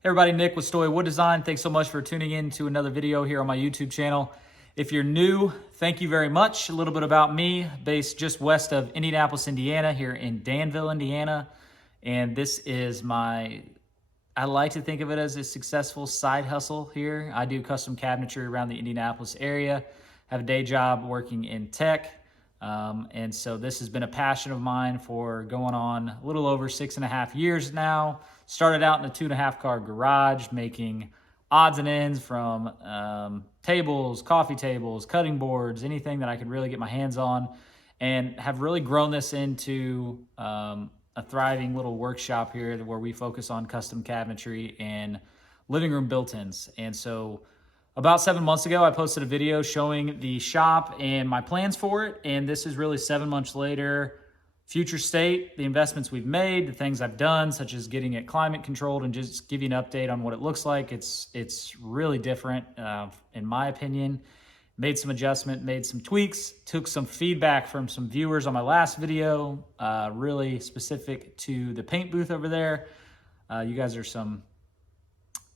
Hey everybody, Nick with Story Wood Design. Thanks so much for tuning in to another video here on my YouTube channel. If you're new, thank you very much. A little bit about me, based just west of Indianapolis, Indiana, here in Danville, Indiana. And this is I like to think of it as a successful side hustle here. I do custom cabinetry around the Indianapolis area, have a day job working in tech. And so this has been a passion of mine for going on a little over 6.5 years now. Started out in a 2.5 car garage making odds and ends from tables, coffee tables, cutting boards, anything that I could really get my hands on, and have really grown this into a thriving little workshop here where we focus on custom cabinetry and living room built-ins. And so about 7 months ago, I posted a video showing the shop and my plans for it. And this is really 7 months later, future state, the investments we've made, the things I've done, such as getting it climate controlled, and just give you an update on what it looks like. It's really different, in my opinion. Made some adjustment, made some tweaks, took some feedback from some viewers on my last video, really specific to the paint booth over there. You guys are some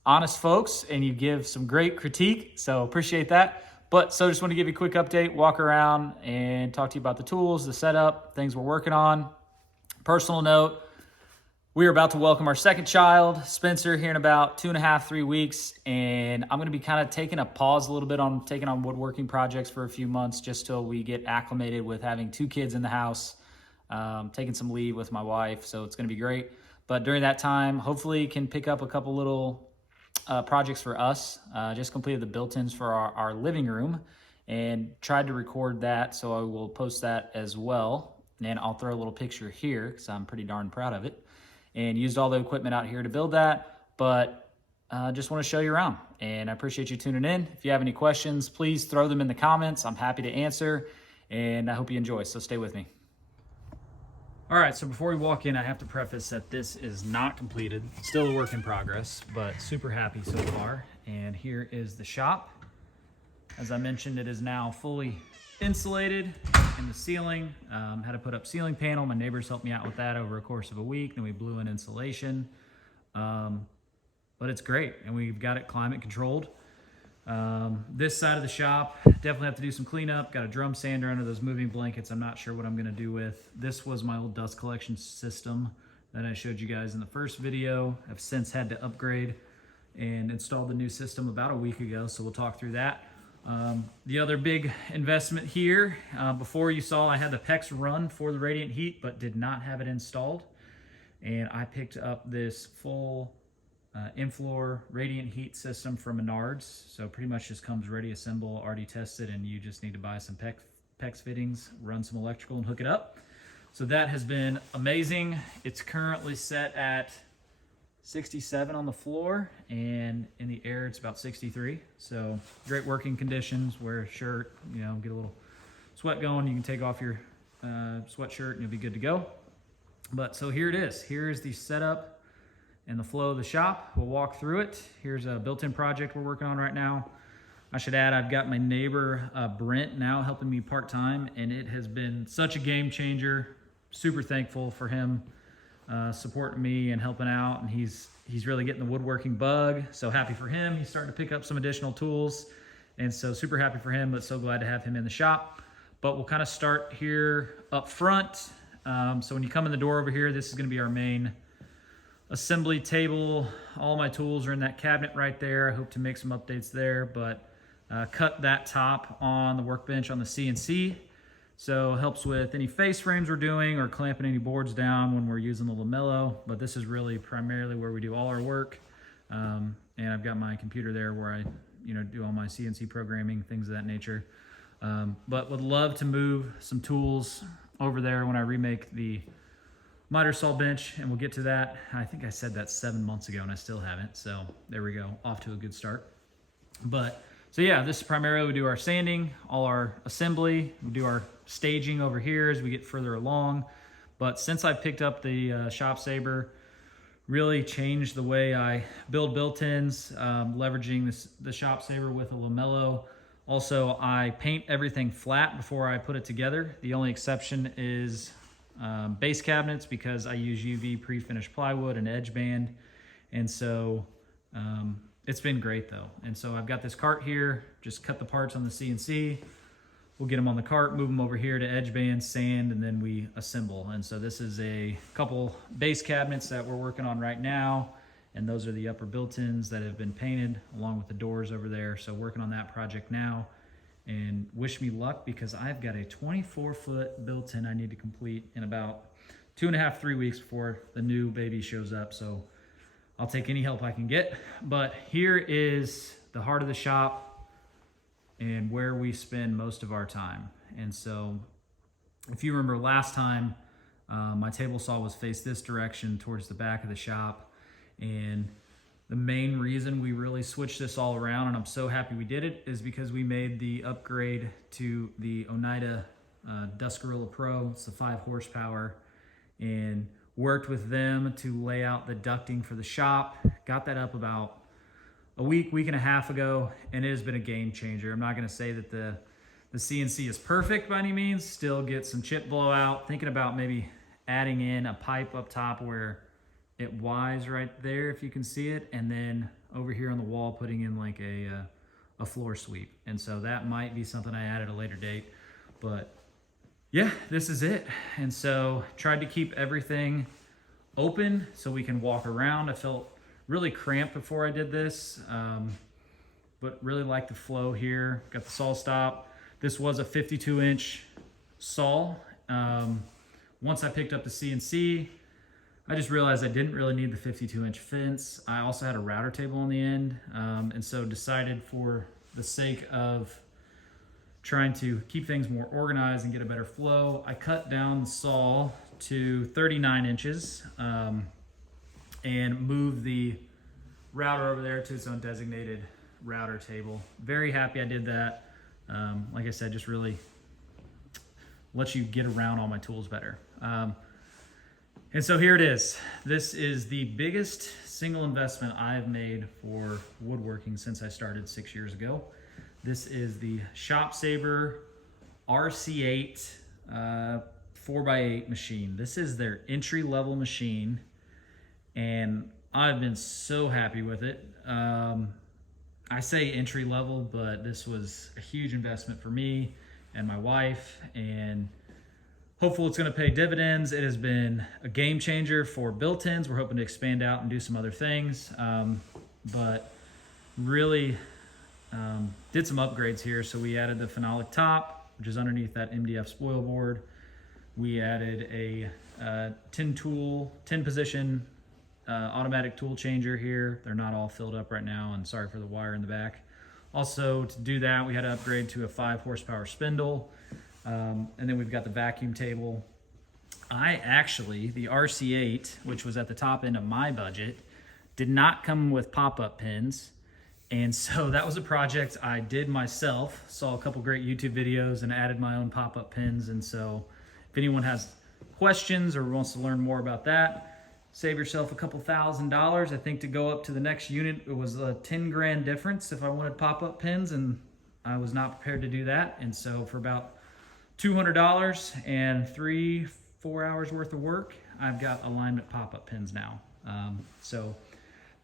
honest folks and you give some great critique, so appreciate that. So just want to give you a quick update, walk around and talk to you about the tools, the setup, things we're working on. Personal note, we are about to welcome our second child, Spencer, here in about 2.5, 3 weeks, and I'm going to be kind of taking a pause a little bit on taking on woodworking projects for a few months just till we get acclimated with having 2 kids in the house, taking some leave with my wife, so it's going to be great. But during that time, hopefully can pick up a couple little projects for us. Just completed the built-ins for our living room and tried to record that, so I will post that as well. And I'll throw a little picture here because I'm pretty darn proud of it. And used all the equipment out here to build that, but just want to show you around. And I appreciate you tuning in. If you have any questions, please throw them in the comments. I'm happy to answer, and I hope you enjoy, so stay with me. All right, so before we walk in, I have to preface that this is not completed. Still a work in progress, but super happy so far. And here is the shop. As I mentioned, it is now fully insulated in the ceiling. Had to put up ceiling panel. My neighbors helped me out with that over a course of a week. Then we blew in insulation. But it's great, and we've got it climate controlled. This side of the shop, definitely have to do some cleanup. Got a drum sander under those moving blankets. I'm not sure what I'm gonna do with. This was my old dust collection system that I showed you guys in the first video. I've since had to upgrade and installed the new system about a week ago, so we'll talk through that. The other big investment here, before you saw I had the PEX run for the radiant heat, but did not have it installed. And I picked up this full in-floor radiant heat system from Menards. So pretty much just comes ready assemble, already tested, and you just need to buy some PEX fittings, run some electrical and hook it up. So that has been amazing. It's currently set at 67 on the floor, and in the air it's about 63. So great working conditions. Wear a shirt, get a little sweat going. You can take off your sweatshirt and you'll be good to go. But so here it is. Here's the setup and the flow of the shop. We'll walk through it. Here's a built-in project we're working on right now. I should add, I've got my neighbor Brent now helping me part-time, and it has been such a game changer. Super thankful for him supporting me and helping out, and he's really getting the woodworking bug, so happy for him. He's starting to pick up some additional tools, and so super happy for him, but so glad to have him in the shop. But we'll kind of start here up front. So when you come in the door over here, this is going to be our main assembly table. All my tools are in that cabinet right there. I hope to make some updates there, but cut that top on the workbench on the CNC. So helps with any face frames we're doing or clamping any boards down when we're using the Lamello. But this is really primarily where we do all our work. And I've got my computer there where I do all my CNC programming, things of that nature. But would love to move some tools over there when I remake the miter saw bench, and we'll get to that. I think I said that 7 months ago and I still haven't, so there we go, off to a good start. So yeah, this is primarily we do our sanding, all our assembly, we do our staging over here as we get further along. But since I picked up the Shop Saber, really changed the way I build built-ins, leveraging the Shop Saber with a Lamello. Also, I paint everything flat before I put it together. The only exception is base cabinets, because I use UV pre-finished plywood and edge band. And so It's been great though. And so I've got this cart here, just cut the parts on the CNC. We'll get them on the cart, move them over here to edge band, sand, and then we assemble. And so this is a couple base cabinets that we're working on right now. And those are the upper built-ins that have been painted along with the doors over there. So working on that project now, and wish me luck because I've got a 24-foot built-in I need to complete in about 2.5, 3 weeks before the new baby shows up. So I'll take any help I can get. But here is the heart of the shop and where we spend most of our time. And so if you remember last time, my table saw was faced this direction towards the back of the shop. And the main reason we really switched this all around, and I'm so happy we did it, is because we made the upgrade to the Oneida Duscarilla Pro. It's the 5 horsepower, and worked with them to lay out the ducting for the shop. Got that up about a week and a half ago, and it has been a game changer. I'm not gonna say that the CNC is perfect by any means, still get some chip blowout. Thinking about maybe adding in a pipe up top where it Y's right there, if you can see it, and then over here on the wall putting in like a floor sweep. And so that might be something I add at a later date, but yeah, this is it. And so tried to keep everything open so we can walk around. I felt really cramped before I did this, but really like the flow here. Got the saw stop. This was a 52-inch saw. Once I picked up the CNC, I just realized I didn't really need the 52-inch fence. I also had a router table on the end, and so decided for the sake of trying to keep things more organized and get a better flow, I cut down the saw to 39 inches and moved the router over there to its own designated router table. Very happy I did that. Like I said, just really lets you get around all my tools better. And so here it is. This is the biggest single investment I've made for woodworking since I started 6 years ago. This is the Shop Saver RC8 4x8 machine. This is their entry-level machine, and I've been so happy with it. I say entry-level, but this was a huge investment for me and my wife, and hopefully it's going to pay dividends. It has been a game changer for built-ins. We're hoping to expand out and do some other things, but really did some upgrades here. So we added the phenolic top, which is underneath that MDF spoil board. We added a 10 position automatic tool changer here. They're not all filled up right now, and sorry for the wire in the back. Also, to do that, we had to upgrade to a 5 horsepower spindle. And then we've got the vacuum table. The RC8, which was at the top end of my budget, did not come with pop-up pins. And so that was a project I did myself. Saw a couple great YouTube videos and added my own pop-up pins. And so if anyone has questions or wants to learn more about that, save yourself a couple $1,000s. I think to go up to the next unit, it was a 10 grand difference if I wanted pop-up pins, and I was not prepared to do that. And so for about $200 and 3-4 hours worth of work, I've got alignment pop-up pins now. So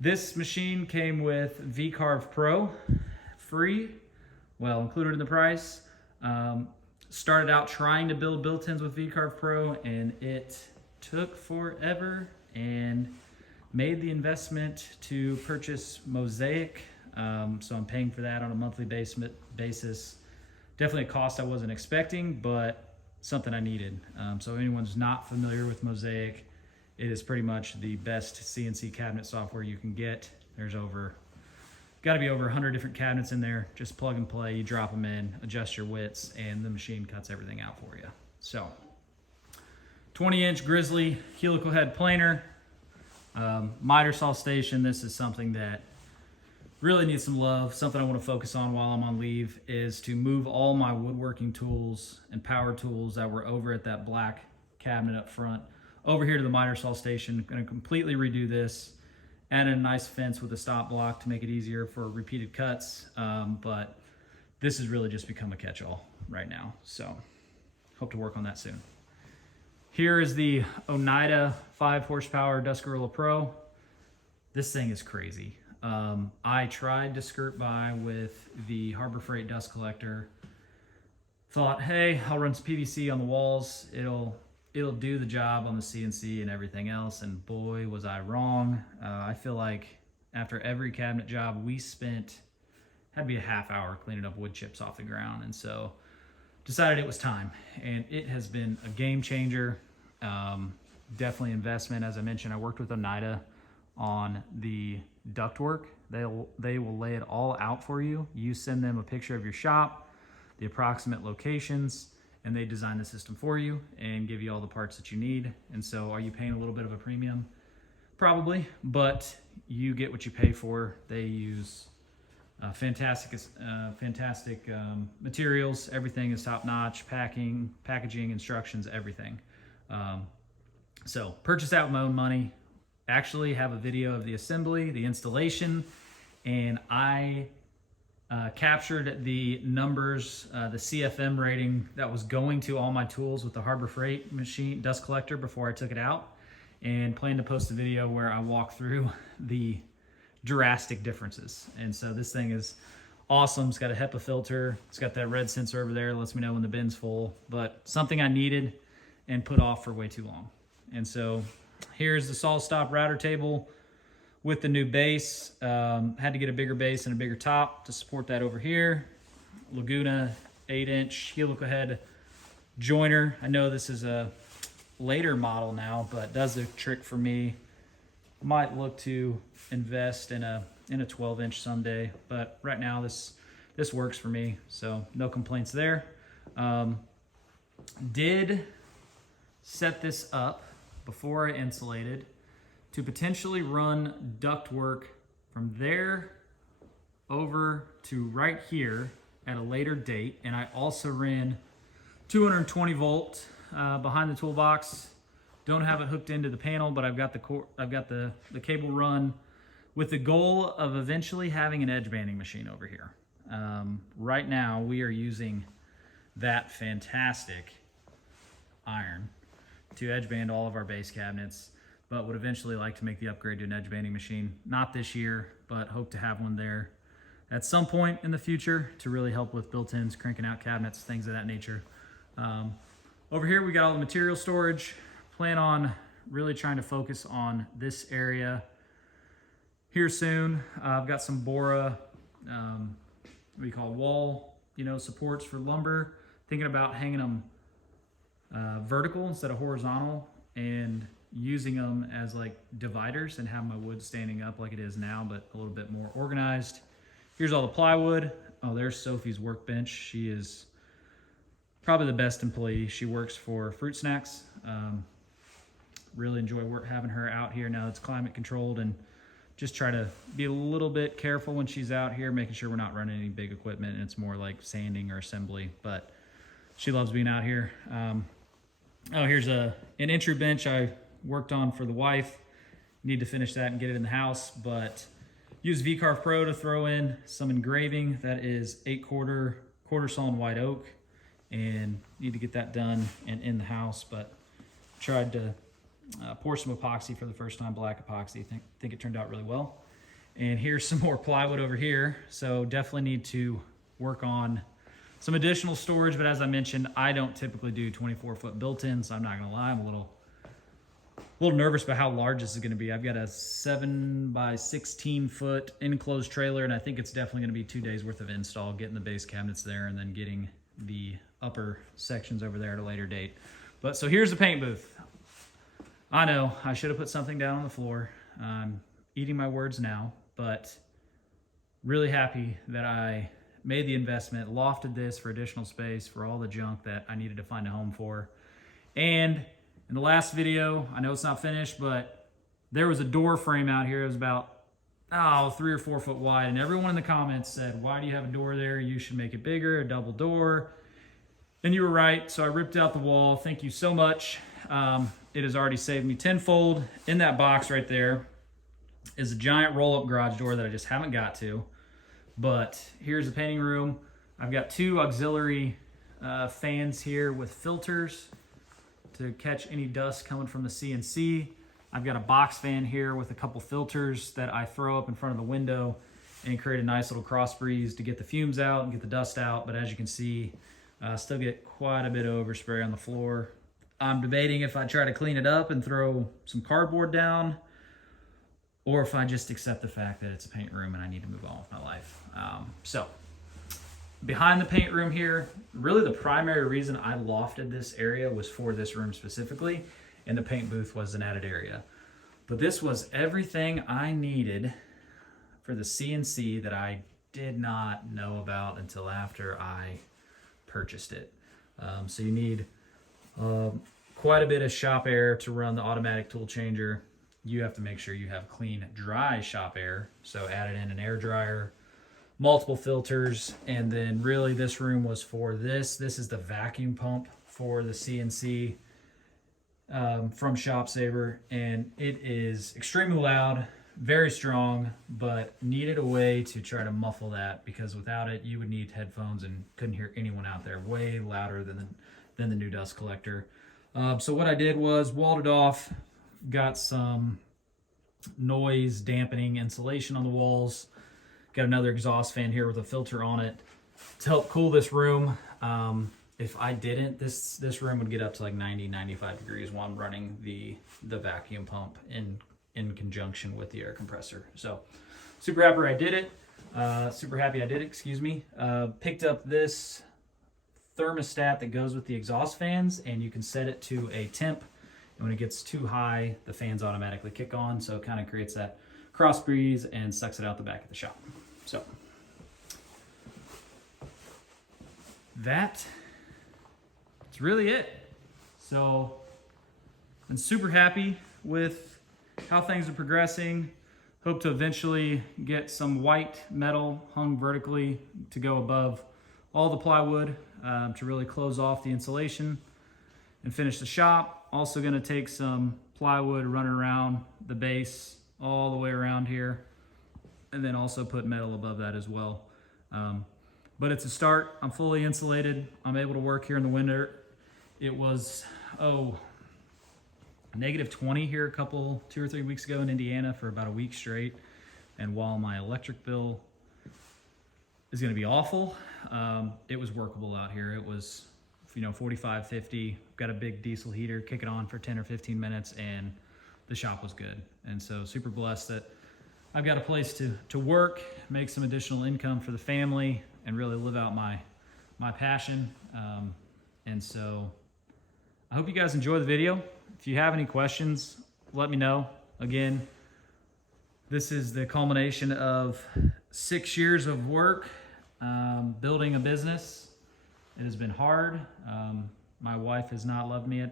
this machine came with V-Carve Pro, free, well, included in the price. Started out trying to build built-ins with V-Carve Pro, and it took forever, and made the investment to purchase Mosaic. So I'm paying for that on a monthly basis. Definitely a cost I wasn't expecting, but something I needed. So if anyone's not familiar with Mosaic, it is pretty much the best CNC cabinet software you can get. There's got to be over 100 different cabinets in there. Just plug and play, you drop them in, adjust your widths, and the machine cuts everything out for you. So 20-inch Grizzly helical head planer, miter saw station. This is something that really needs some love. Something I want to focus on while I'm on leave is to move all my woodworking tools and power tools that were over at that black cabinet up front over here to the miter saw station. Going to completely redo this, add in a nice fence with a stop block to make it easier for repeated cuts. But this has really just become a catch-all right now. So hope to work on that soon. Here is the Oneida 5 horsepower Duscarilla Pro. This thing is crazy. I tried to skirt by with the Harbor Freight dust collector. Thought, hey, I'll run some PVC on the walls. It'll do the job on the CNC and everything else. And boy, was I wrong. I feel like after every cabinet job we spent, had to be a half hour cleaning up wood chips off the ground. And so decided it was time, and it has been a game changer. Definitely investment. As I mentioned, I worked with Oneida on the ductwork. They will lay it all out for you. You send them a picture of your shop, the approximate locations, and they design the system for you and give you all the parts that you need. And so are you paying a little bit of a premium? Probably, but you get what you pay for. They use fantastic materials. Everything is top notch. Packaging, instructions, everything. So purchase that with my own money. Actually have a video of the assembly, the installation, and I captured the numbers, the CFM rating that was going to all my tools with the Harbor Freight machine dust collector before I took it out, and plan to post a video where I walk through the drastic differences. And so this thing is awesome. It's got a HEPA filter. It's got that red sensor over there. It lets me know when the bin's full, but something I needed and put off for way too long. And so here's the solid stop router table with the new base. Had to get a bigger base and a bigger top to support that over here. Laguna 8-inch helical head joiner. I know this is a later model now, but does the trick for me. Might look to invest in a 12-inch someday, but right now this works for me, so no complaints there. Did set this up before I insulated to potentially run ductwork from there over to right here at a later date, and I also ran 220 volt behind the toolbox. Don't have it hooked into the panel, but I've got the cable run with the goal of eventually having an edge banding machine over here. Right now we are using that fantastic iron to edge band all of our base cabinets, but would eventually like to make the upgrade to an edge banding machine. Not this year, but hope to have one there at some point in the future to really help with built-ins, cranking out cabinets, things of that nature. Over here we got all the material storage. Plan on really trying to focus on this area here soon. I've got some Bora, what we call wall, supports for lumber. Thinking about hanging them vertical instead of horizontal, and using them as like dividers and have my wood standing up like it is now, but a little bit more organized. Here's all the plywood. Oh, there's Sophie's workbench. She is probably the best employee. She works for Fruit Snacks. Really enjoy having her out here now it's climate controlled, and just try to be a little bit careful when she's out here, making sure we're not running any big equipment and it's more like sanding or assembly, but she loves being out here. Oh, here's an entry bench I worked on for the wife. Need to finish that and get it in the house, but use V-Carve Pro to throw in some engraving. That is 8/4 saw and white oak, and need to get that done and in the house, but tried to pour some epoxy for the first time, black epoxy. Think it turned out really well. And here's some more plywood over here. So definitely need to work on some additional storage, but as I mentioned, I don't typically do 24-foot built-ins. I'm not gonna lie, I'm a little nervous about how large this is gonna be. I've got a 7 by 16-foot enclosed trailer, and I think it's definitely gonna be 2 days worth of install, getting the base cabinets there and then getting the upper sections over there at a later date. But so here's the paint booth. I know I should have put something down on the floor. I'm eating my words now, but really happy that I made the investment, lofted this for additional space for all the junk that I needed to find a home for. And in the last video, I know it's not finished, but there was a door frame out here. It was about 3 or 4 foot wide, and everyone in the comments said, why do you have a door there? You should make it bigger, a double door. And you were right, so I ripped out the wall. Thank you so much. It has already saved me tenfold. In that box right there is a giant roll-up garage door that I just haven't got to. But here's the painting room. I've got 2 auxiliary fans here with filters to catch any dust coming from the CNC. I've got a box fan here with a couple filters that I throw up in front of the window and create a nice little cross breeze to get the fumes out and get the dust out. But as you can see, still get quite a bit of overspray on the floor. I'm debating if I try to clean it up and throw some cardboard down, or if I just accept the fact that it's a paint room and I need to move on with my life. So behind the paint room here, really the primary reason I lofted this area was for this room specifically, and the paint booth was an added area. But this was everything I needed for the CNC that I did not know about until after I purchased it. So you need quite a bit of shop air to run the automatic tool changer. You have to make sure you have clean, dry shop air. So added in an air dryer, multiple filters, and then really this room was for this. This is the vacuum pump for the CNC from Shop Saver, and it is extremely loud, very strong, but needed a way to try to muffle that, because without it you would need headphones and couldn't hear anyone out there. Way louder than the new dust collector. So what I did was walled it off, got some noise dampening insulation on the walls, got another exhaust fan here with a filter on it to help cool this room. If I didn't, this room would get up to like 90, 95 degrees while I'm running the vacuum pump in conjunction with the air compressor. So super happy I did it. Excuse me. Picked up this thermostat that goes with the exhaust fans, and you can set it to a temp, and when it gets too high the fans automatically kick on, so it kind of creates that cross breeze and sucks it out the back of the shop. So that's really it. So I'm super happy with how things are progressing. Hope to eventually get some white metal hung vertically to go above all the plywood to really close off the insulation and finish the shop. Also gonna take some plywood running around the base all the way around here, and then also put metal above that as well. But it's a start. I'm fully insulated. I'm able to work here in the winter. It was, -20 here 2 or 3 weeks ago in Indiana for about a week straight. And while my electric bill is gonna be awful, it was workable out here. It was, 45, 50, got a big diesel heater, kick it on for 10 or 15 minutes, and the shop was good. And so super blessed that I've got a place to work, make some additional income for the family, and really live out my passion. And so I hope you guys enjoy the video. If you have any questions, let me know. Again, this is the culmination of 6 years of work building a business. It has been hard. My wife has not loved me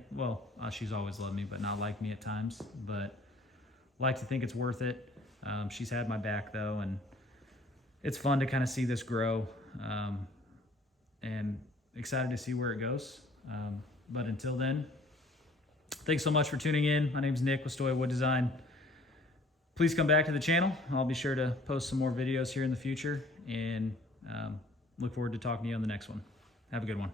she's always loved me, but not liked me at times. But like to think it's worth it. She's had my back though, and it's fun to kind of see this grow, and excited to see where it goes. But until then, thanks so much for tuning in. My name is Nick with Stoya Wood Design. Please come back to the channel. I'll be sure to post some more videos here in the future, and look forward to talking to you on the next one. Have a good one.